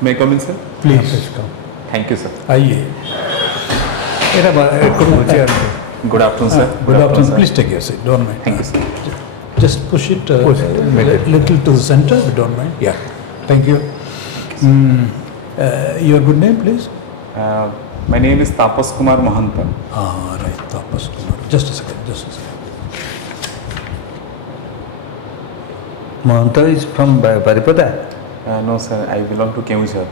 May I come in, sir? Please come. Thank you, sir. आइए. Good afternoon, sir. Good afternoon. Please take your seat. Don't mind. Thank you, sir. Just push it a little to the center. If you don't mind. Yeah. Thank you. Your good name, please. My name is TAPAS KUMAR MAHANTA. Right. Tapas Kumar. Just a second. Mahanta is from Baripada? No, sir. I belong to KUMAR.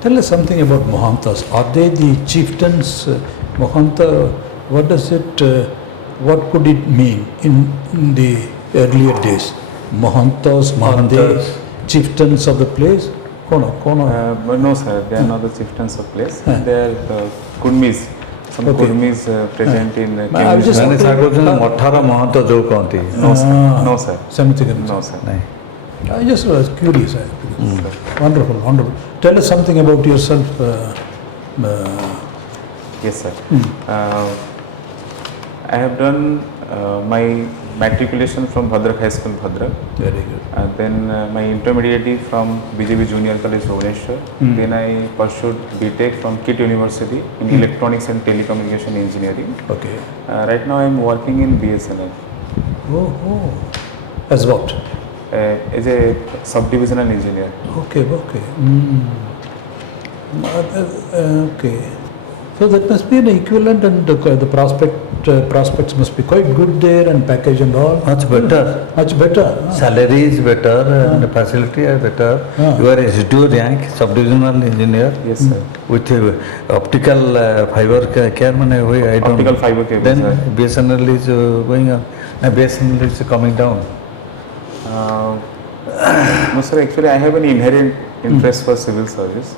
Tell us something about Mahantas. Are they the chieftains? Mahanta, what does it, what could it mean in the earlier days? Mahantas, Mahante, chieftains of the place? No, sir. They are not the chieftains of place. They are the kurmis. Some kurmis present in I was just Mathara Mahanta jo kahanti. No, sir. No, sir. No, sir. I just was curious. Wonderful. Tell us something about yourself. Yes, sir. I have done my matriculation from Bhadrak High School, Bhadrak. Very good. Then my intermediate from BJP Junior College, Bhubaneswar. Then I pursued BTech from KIT University in Electronics and Telecommunication Engineering. Okay. Right now I am working in BSNL. Oh. As what? As a subdivisional engineer. Okay. Okay. So that must be an equivalent, and the prospects must be quite good there, and package and all. Much better. Salary is better and facility are better. You are SDO rank, subdivisional engineer. Yes, sir. With optical fiber care, I don't. Optical fiber cable. Then sir. BSNL is going up. BSNL is coming down. No, sir. Actually, I have an inherent interest for civil service.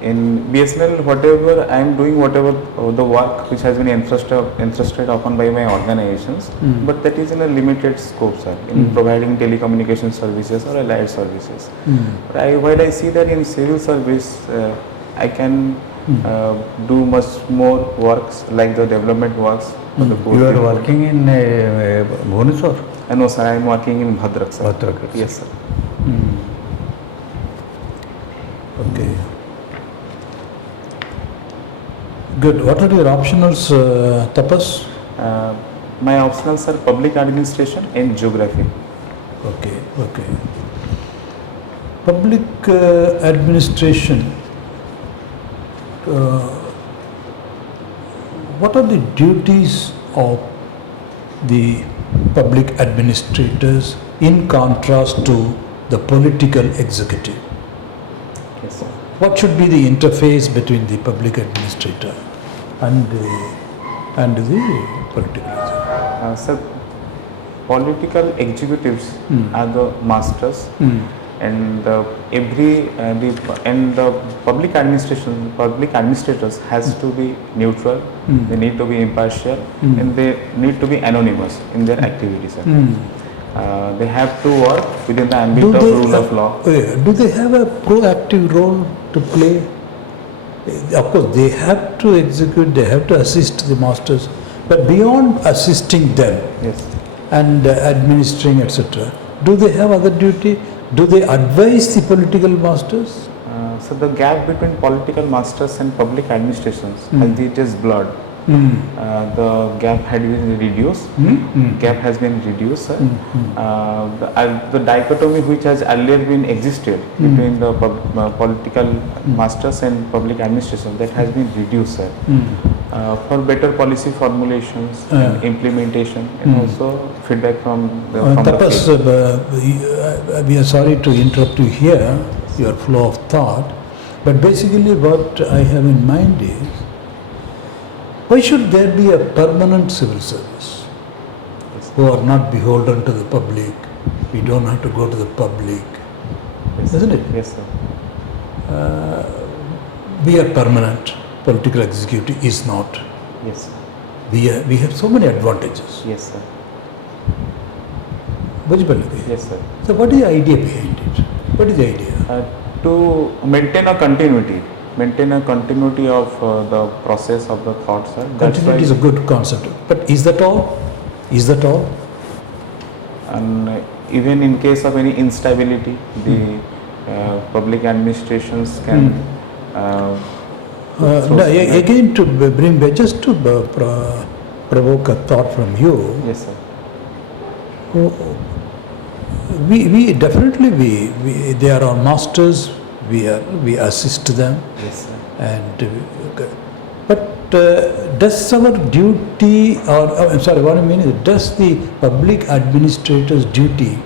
In BSNL, whatever I am doing, whatever the work which has been entrusted upon by my organizations, but that is in a limited scope, sir, in providing telecommunication services or allied services. But while I see that in civil service, I can do much more works like the development works. For the You are working in Bhubaneswar? No, sir, I am working in Bhadrak, sir. Yes, sir. Okay. Good. What are your optionals, Tapas? My optionals are public administration and geography. Okay. Public administration. What are the duties of the public administrators in contrast to the political executive? Yes, sir. What should be the interface between the public administrator and the political executive? Sir, political executives are the masters, and the public administrators has to be neutral. They need to be impartial, and they need to be anonymous in their activities. They have to work within the ambit of rule of law. Do they have a proactive role to play? Of course, they have to execute, they have to assist the masters, but beyond assisting them and administering, etc., do they have other duty? Do they advise the political masters? So the gap between political masters and public administrations, as it is blurred. The gap had been reduced. Gap has been reduced, sir. The dichotomy which has earlier been existed between the political masters and public administration, that has been reduced, sir. For better policy formulations and implementation, and also feedback from the Tapas, we are sorry to interrupt you here, your flow of thought, but basically what I have in mind is, why should there be a permanent civil service who are not beholden to the public? We don't have to go to the public, isn't it? Yes, sir. We are permanent. Political executive is not. Yes, sir. We have so many advantages. Yes, sir. Yes, sir. So what is the idea behind it? What is the idea? To maintain a continuity of the process of the thoughts, sir. Continuity is a good concept, but is that all? Is that all? And even in case of any instability, the public administrations can through No, some- again to bring back, just to provoke a thought from you, Yes, sir. we definitely, they are our masters, we assist them, Yes, sir. and but does our duty, or I'm sorry, what I mean is, does the public administrator's duty,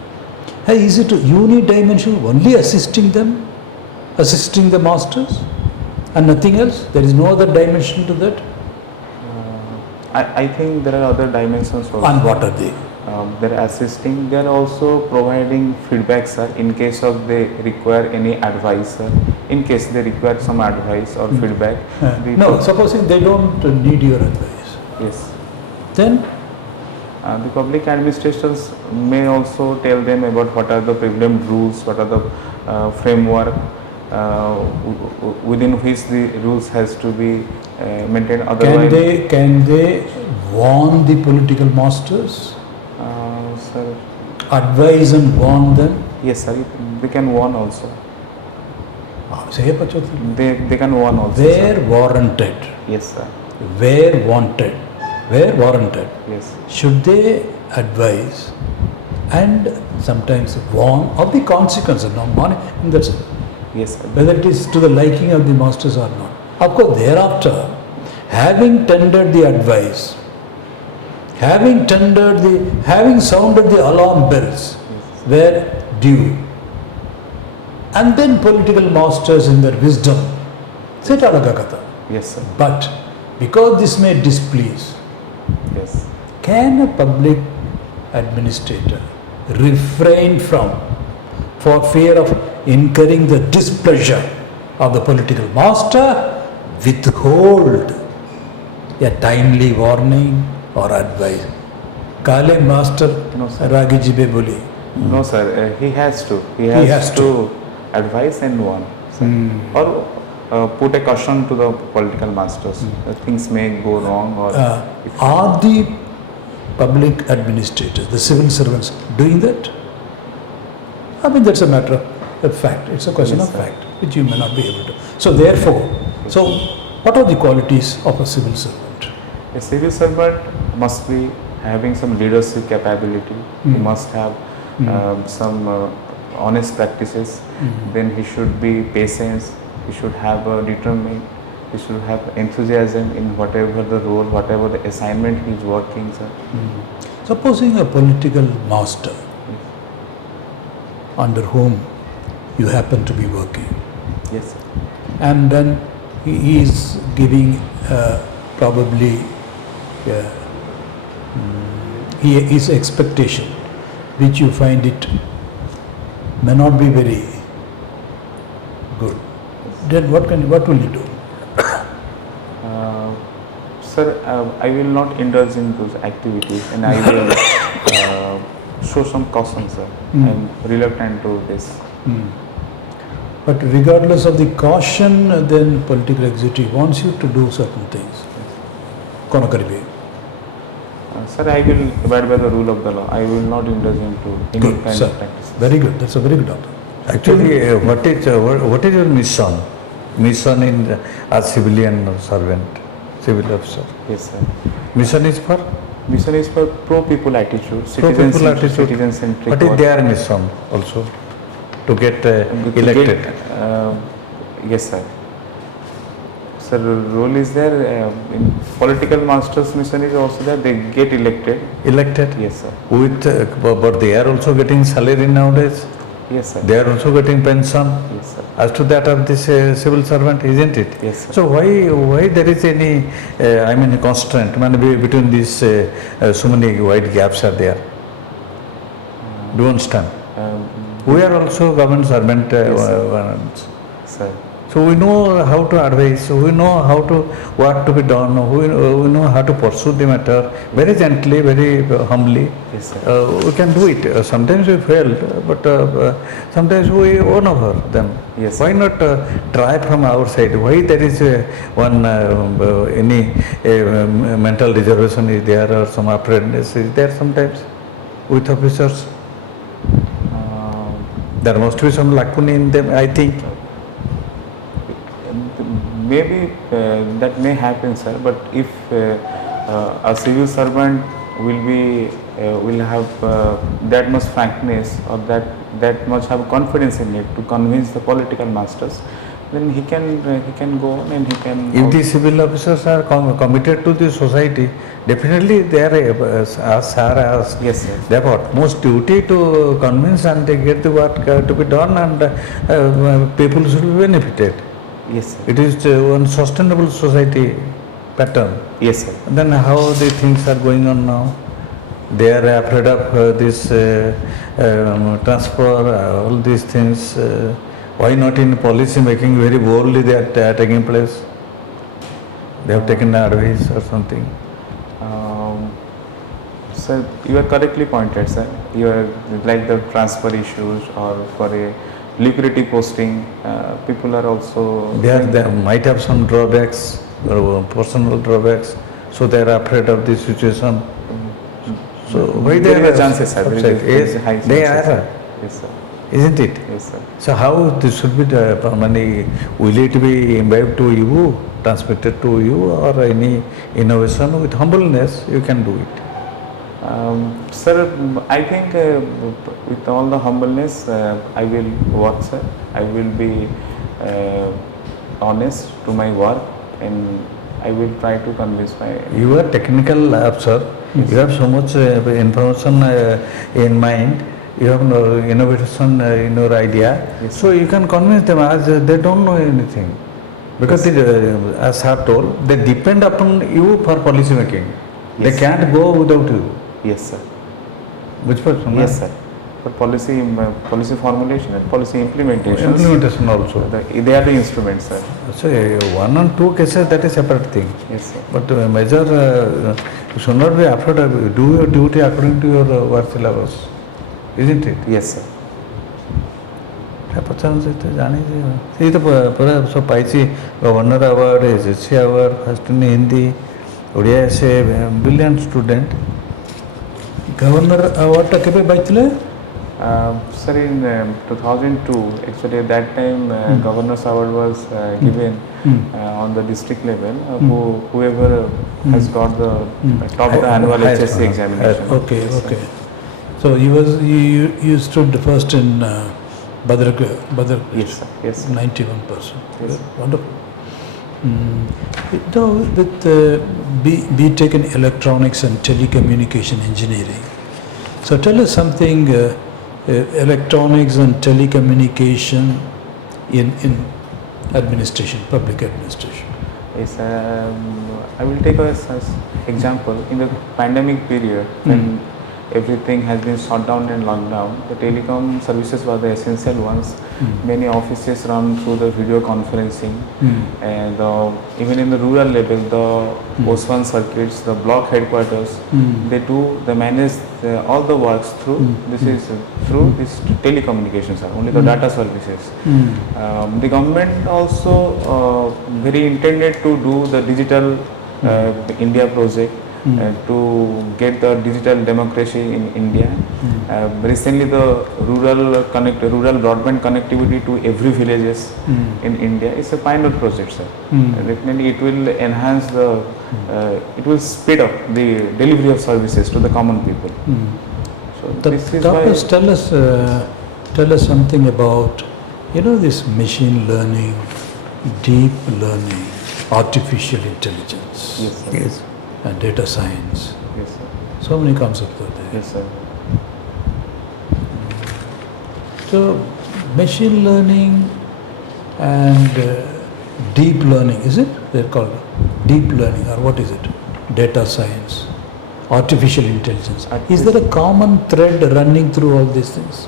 is it unidimensional, only assisting them, assisting the masters, and nothing else? There is no other dimension to that? I think there are other dimensions also. And what are they? They're assisting, they're also providing feedback, sir, in case of they require any advice, sir. In case they require some advice or feedback. the No, pub- supposing they don't need your advice, Yes. then The public administrations may also tell them about what are the prevalent rules, what are the framework within which the rules has to be maintained. Otherwise, can they warn the political masters, sir, advise and warn them? yes, sir, they can warn also. Say Pachot. They can warn also. Where Sir. warranted, Yes, sir. where wanted, where warranted, Yes. should they advise and sometimes warn of the consequences, not warning in that sense, Yes, sir. whether it is to the liking of the masters or not. Of course, thereafter, having tendered the advice, having sounded the alarm bells were due, and then political masters in their wisdom said alagakata. Yes, sir. But because this may displease, Yes. can a public administrator refrain from, for fear of incurring the displeasure of the political master, withhold a timely warning or advice? Kale master No, sir. Ragi jibe boli. No, sir. He has to. He has to advise and warn, sir. Or put a caution to the political masters. Things may go wrong, or Are the public administrators, the civil servants, doing that? I mean, that's a matter of fact. It's a question Yes, of sir. fact, which you may not be able to. So therefore, what are the qualities of a civil servant? a civil servant must be having some leadership capability. He must have some honest practices. Then he should be patient. He should have determined. He should have enthusiasm in whatever the role, whatever the assignment he is working, sir. Supposing a political master under whom you happen to be working, Yes, sir. and then he is giving probably his expectation, which you find it may not be very good. Then what will you do? Sir, I will not indulge in those activities, and I will show some caution, sir. I am reluctant to this. But regardless of the caution, then political executive wants you to do certain things. Kono karibe. Sir, I will abide by the rule of the law. I will not indulge into any Good, kind sir. of practice. Very good. That's a very good answer. Actually, what is your mission? Mission in as civilian servant, civil officer. Yes, sir. Mission is for Mission is for pro-people attitude, pro-people attitude. citizen-centric. What is work. their mission also to get To elected? Yes, sir. Sir, role is there. In political masters' mission is also there. They get elected. Elected Yes, sir. with, but they are also getting salary nowadays. Yes, sir. They are also getting pension. Yes, sir. As to that of this civil servant, isn't it? Yes, sir. So why there is any constraint between these so many wide gaps are there? Do you understand? We are also government servant. Sir. So we know how to advise, so we know how to, what to be done, we know how to pursue the matter very gently, very humbly. Yes, sir. We can do it. Sometimes we failed, but sometimes we won over them. Yes, Why sir. not try from our side? Why there is one any mental reservation is there, or some afraidness is there sometimes with officers? There must be some lacuna in them, I think. Maybe that may happen, sir. But if a civil servant will have that much frankness, or that much have confidence in it to convince the political masters, then he can go on and he can. If the civil officers are committed to the society, definitely they are as sir as Yes, sir. they have utmost duty to convince and they get the work to be done, and people should be benefited. Yes, sir. It is one sustainable society pattern. Yes, sir. Then how the things are going on now? They are afraid of this transfer, all these things. Why not in policy making very boldly they are taking place? They have taken advice or something. Sir, you are correctly pointed, sir. You are like the transfer issues or for a liquidity posting, people are also. They might have some drawbacks, personal drawbacks, so they are afraid of this situation. So why they There are is a chances, sir. There is a high Yes, they chances, are, sir. Yes, sir. isn't it? Yes, sir. So how this should be will it be imbibed to you, transmitted to you, or any innovation with humbleness you can do it? Sir, I think with all the humbleness, I will work, sir. I will be honest to my work, and I will try to convince my. You are technical officer. Yes. You have so much information in mind. You have no innovation in your idea. Yes, So you can convince them as they don't know anything. Because as sir told, they depend upon you for policy making. Yes. They can't go without you. Yes, sir. Which person? Yes, sir. For policy formulation and policy implementation. Implementation also. They are the instruments, sir. So 1 and 2 cases, that is separate thing. Yes, sir. But major, you should not be afraid of, do your duty according to your work syllabus, isn't it? Yes, sir. ये तो पूरा सब पाई governor award SSC award first in Hindi Odia से brilliant student Governor award ta kebe paithile? Sir, in 2002, actually at that time, Governor's Award was given on the district level. Whoever has got the top the annual HSC examination. Okay, okay. So you stood first in Badrak. Yes, sir. Yes, sir. 91%. Yes. Wonderful. Now with B.Tech in electronics and telecommunication engineering. So tell us something, electronics and telecommunication in administration, public administration. Yes, I will take as example in the pandemic period when everything has been shut down and locked down. The telecom services were the essential ones. Many offices run through the video conferencing, and even in the rural level, the OAS circuits, the block headquarters, they manage all the works through through this telecommunications, only the data services. The government also very intended to do the digital India project. To get the digital democracy in India. Recently the rural broadband connectivity to every villages in India is a pioneer project, sir. Definitely it will enhance it will speed up the delivery of services to the common people. So this is why. Tell us something about, this machine learning, deep learning, artificial intelligence. Yes, sir. Yes. And data science. Yes, sir. So many concepts are there. Yes, sir. So machine learning and deep learning, is it? They're called deep learning, or what is it? Data science, artificial intelligence. Is there a common thread running through all these things?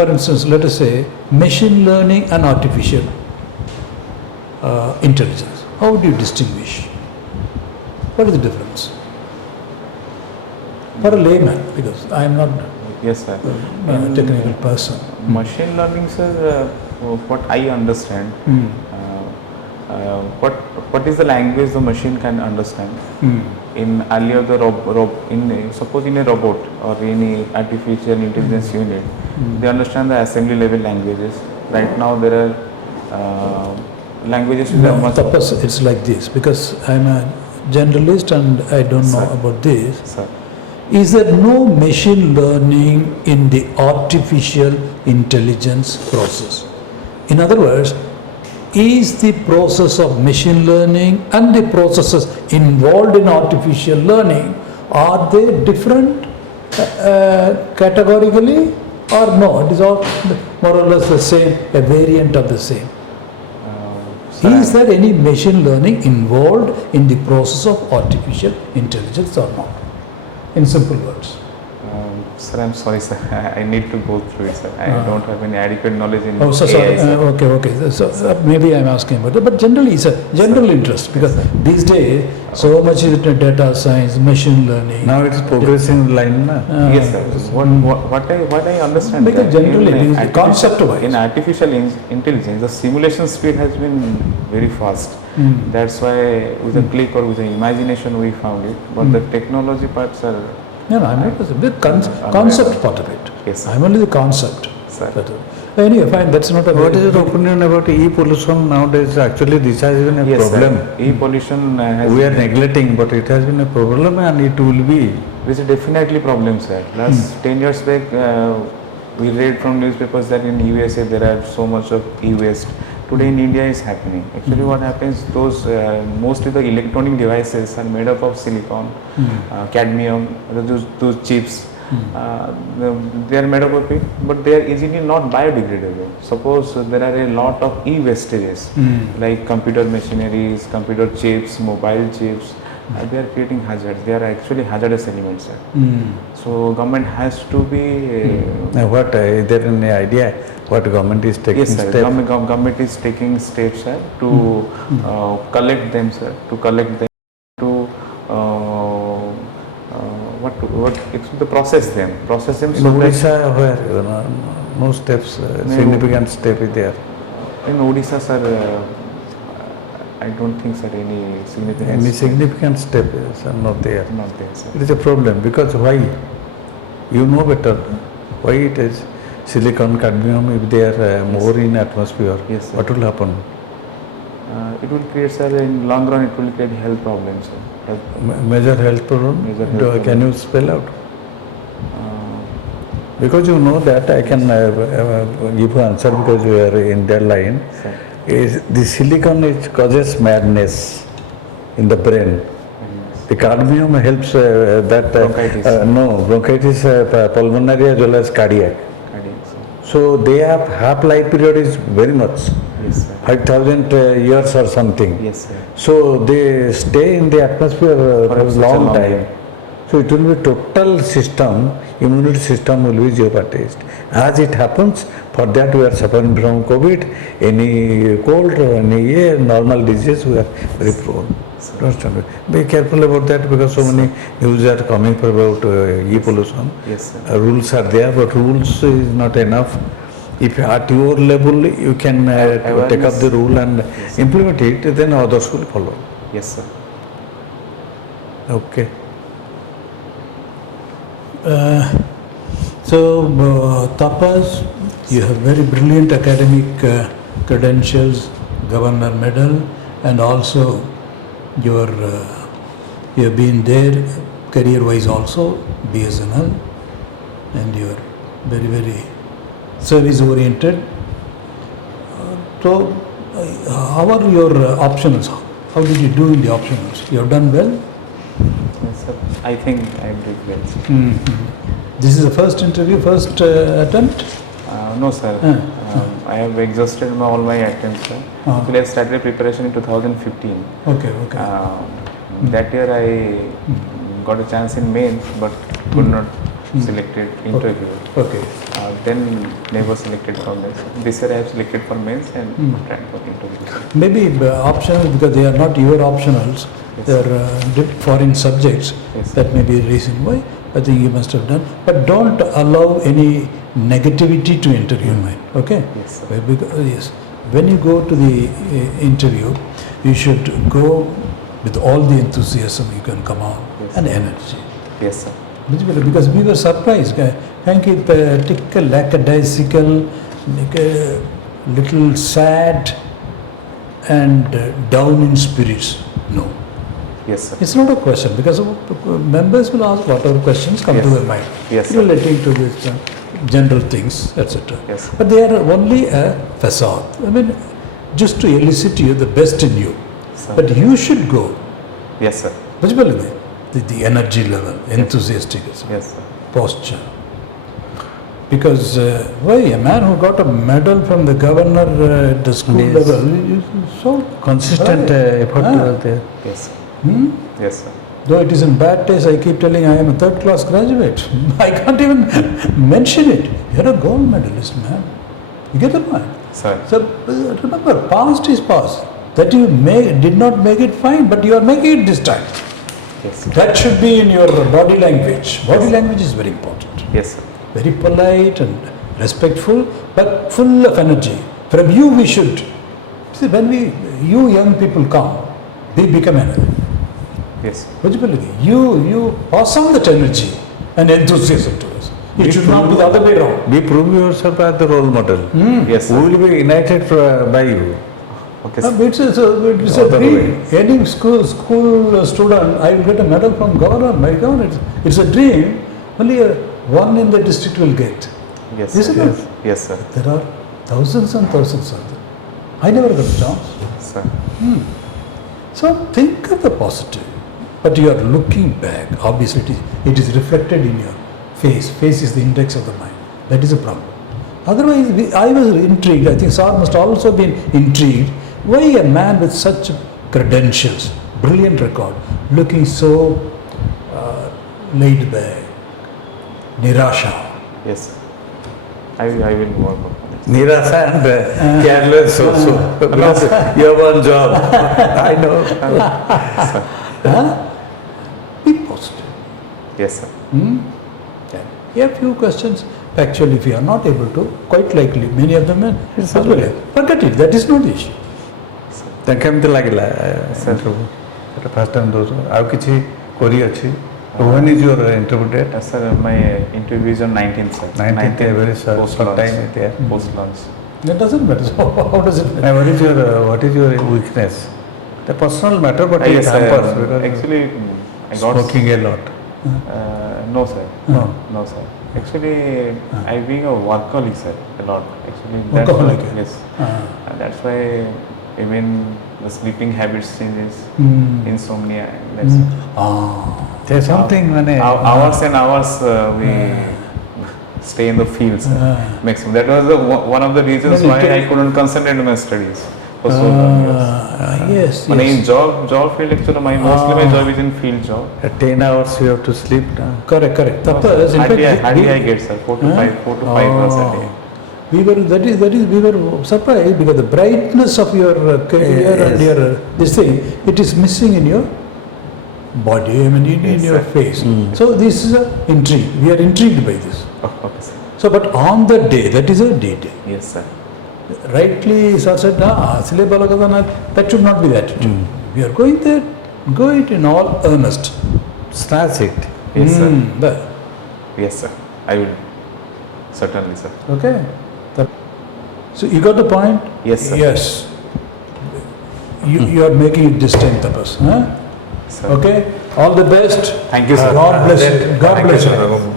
for instance, let us say machine learning and artificial intelligence. How do you distinguish? What is the difference? For a layman, because I am not Yes, sir. a technical person. Machine learning, sir, what I understand, what is the language the machine can understand? In earlier suppose in a robot or any artificial intelligence unit, they understand the assembly level languages. Right now there are languages which No, are much. TAPAS, it's like this, because I am a generalist and I don't know Sir. about this. Sir. Is there no machine learning in the artificial intelligence process? In other words, is the process of machine learning and the processes involved in artificial learning, are they different categorically or no? It is all more or less the same, a variant of the same. Sir, Is there any machine learning involved in the process of artificial intelligence or not? In simple words. Sir, I'm sorry, sir. I need to go through it, sir. I don't have any adequate knowledge in Oh, so sorry. AI, sir. Okay. So maybe I'm asking about that, but generally it's a general interest because these days so much is data science, machine learning. Now it is progressing line, na? Yes, sir. What I understand, Because that generally in this is concept-wise. in artificial intelligence, the simulation speed has been very fast. That's why with a click or with an imagination we found it. But the technology parts are. No, I'm not the concept part of it. Yes, sir. I'm only the concept. Sir. Anyway, fine. That's not a. What is your opinion about e-pollution nowadays? Actually, this has been a Yes, problem. sir. E-pollution has. We are neglecting, but it has been a problem and it will be. Which is definitely problem, sir. Last 10 years back, we read from newspapers that in USA there are so much of e-waste. Today in India is happening. Actually, what happens? Those mostly the electronic devices are made up of silicon, cadmium, those chips. They are made up of it, but they are easily not biodegradable. Suppose there are a lot of e-wastages like computer machineries, computer chips, mobile chips. They are creating hazards. They are actually hazardous elements, sir. So government has to be. Now what, is there any idea what government is taking Yes, sir. steps? Government is taking steps, sir, to collect them, sir. To collect them, to what it's to process them. In So that Odisha, where no steps, significant step is there. in Odisha, sir, I don't think, sir, any significant. Any significant steps are not there. Not there, sir. It is a problem because why? You know better why it is silicon, cadmium. If they are more in atmosphere, Yes, sir. what will happen? It will create, sir, in long run, it will create health problems, sir. Major health problem. Major health Can you spell out? Because you know that I can give you answer because you are in that line. Sir. Is the silicon causes madness in the brain. The cadmium helps that Bronchitis. bronchitis, pulmonary as well as cardiac. Sir. So they have half-life period is very much, Yes, sir. 5,000 years or something. Yes, sir. So they stay in the atmosphere for a such a long long time. So it will be total system, immunity system will be jeopardized. As it happens, for that we are suffering from COVID, any cold or any normal disease we are very prone. Understand? Be careful about that because so many news are coming for about e-pollution. Yes, sir. Rules are there, but rules is not enough. If at your level you can take up Awareness. the rule and implement it, then others will follow. Yes, sir. Okay. TAPAS, you have very brilliant academic credentials, governor medal, and also you have been there career-wise also, BSNL, and you are very service-oriented. So, how are your optionals? How did you do in the optionals? You have done well? Yes, sir. I think I did well, sir. This is the first interview, first attempt? No, sir. I have exhausted all my attempts, sir. Actually, I started preparation in 2015. Okay. That year I got a chance in mains, but could not selected interview. Okay. Then never selected for mains. This year I have selected for mains and trying for interview. Maybe optional because they are not your optionals. Yes. They are foreign subjects. Yes. That may be a reason why. I think you must have done. But don't allow any negativity to enter your mind. Okay? Yes, sir. Yes. When you go to the interview, you should go with all the enthusiasm you can come on Yes. and energy. Yes, sir. Because we were surprised. Thank you, typical lackadaisical, like a little sad and down in spirits. No. Yes, sir. It's not a question because members will ask whatever questions come Yes. to their mind Yes, sir. relating to this general things, etc. Yes. But they are only a facade. I mean, just to elicit you the best in you. Sir. But you should go. Yes, sir. The energy level, enthusiastic Yes, sir. posture. Because why a man who got a medal from the governor at the school Yes. level is so Consistent effort was there. Yes, sir. Hmm? Yes, sir. Though it is in bad taste, I keep telling I am a third class graduate. I can't even mention it. You're a gold medalist, man. You get the point? Sir. So remember, past is past. That you did not make it fine, but you are making it this time. Yes, sir. That should be in your body language. Body language is very important. Yes, sir. Very polite and respectful, but full of energy. From you we should. See, when you young people come, we become energy. Yes, sir. You pass on that energy and enthusiasm to us. It should not be the other way around. We prove yourself as the role model. Yes, sir. We will be united by you. Okay, sir. It's a Other dream. Any school student, I will get a medal from governor. My governor, it's a dream. Only one in the district will get. Yes, Isn't sir. it? Yes, sir. There are thousands and thousands of them. I never got a chance. Sir. So think of the positive. But you are looking back. Obviously, it is reflected in your face. Face is the index of the mind. That is a problem. Otherwise, I was intrigued. I think Sir must also been intrigued. Why a man with such credentials, brilliant record, looking so laid back, nirasha. Yes, sir. I will work on it. Nirasa and careless also. Because you have one job. I know. Be positive. Yes, sir. Yeah. You have few questions. Actually, if you are not able to, quite likely, many of them forget it. That is not the issue. ତାଙ୍କୁ କେମିତି ଲାଗିଲା interview first time ଦେଉଛ ଆଉ କିଛି କୋରି ଅଛି when is your interview date? Sir, my interview is on 19th, sir. 19th, very short time there. Post launch. That doesn't matter. So how does it matter? And what is your weakness? The personal matter, but it Yes, hampers because actually, I got smoking a lot. no, sir. No. No, sir. Actually, I being a workaholic, sir, a lot. Actually, Workaholic. yes. And that's why even the sleeping habits changes, insomnia. That's There's something hours and hours we stay in the fields maximum. That was one of the reasons why I couldn't concentrate on my studies for so long years. Yes, When yes. in job field, actually mostly my job is in field job. at 10 hours you have to sleep now. Correct. Tapas, in Hardly fact, I get, sir, 4 to 5 hours a day. we were surprised because the brightness of your career and your this thing, it is missing in your body, I mean in Yes, your sir. face. So this is a intrigue. We are intrigued by this. Oh, okay, sir. So, but on the day, that is a day. Yes, sir. Rightly, sir said, that should not be the attitude. We are going there, go it in all earnest. Snatch it. Yes, sir. There. Yes, sir. I will. Certainly, sir. Okay. So you got the point? Yes, sir. Yes. You are making it this time, Tapas. Huh? Sir. Okay. All the best. Thank you, sir. God bless you. God Thank bless you, you. sir.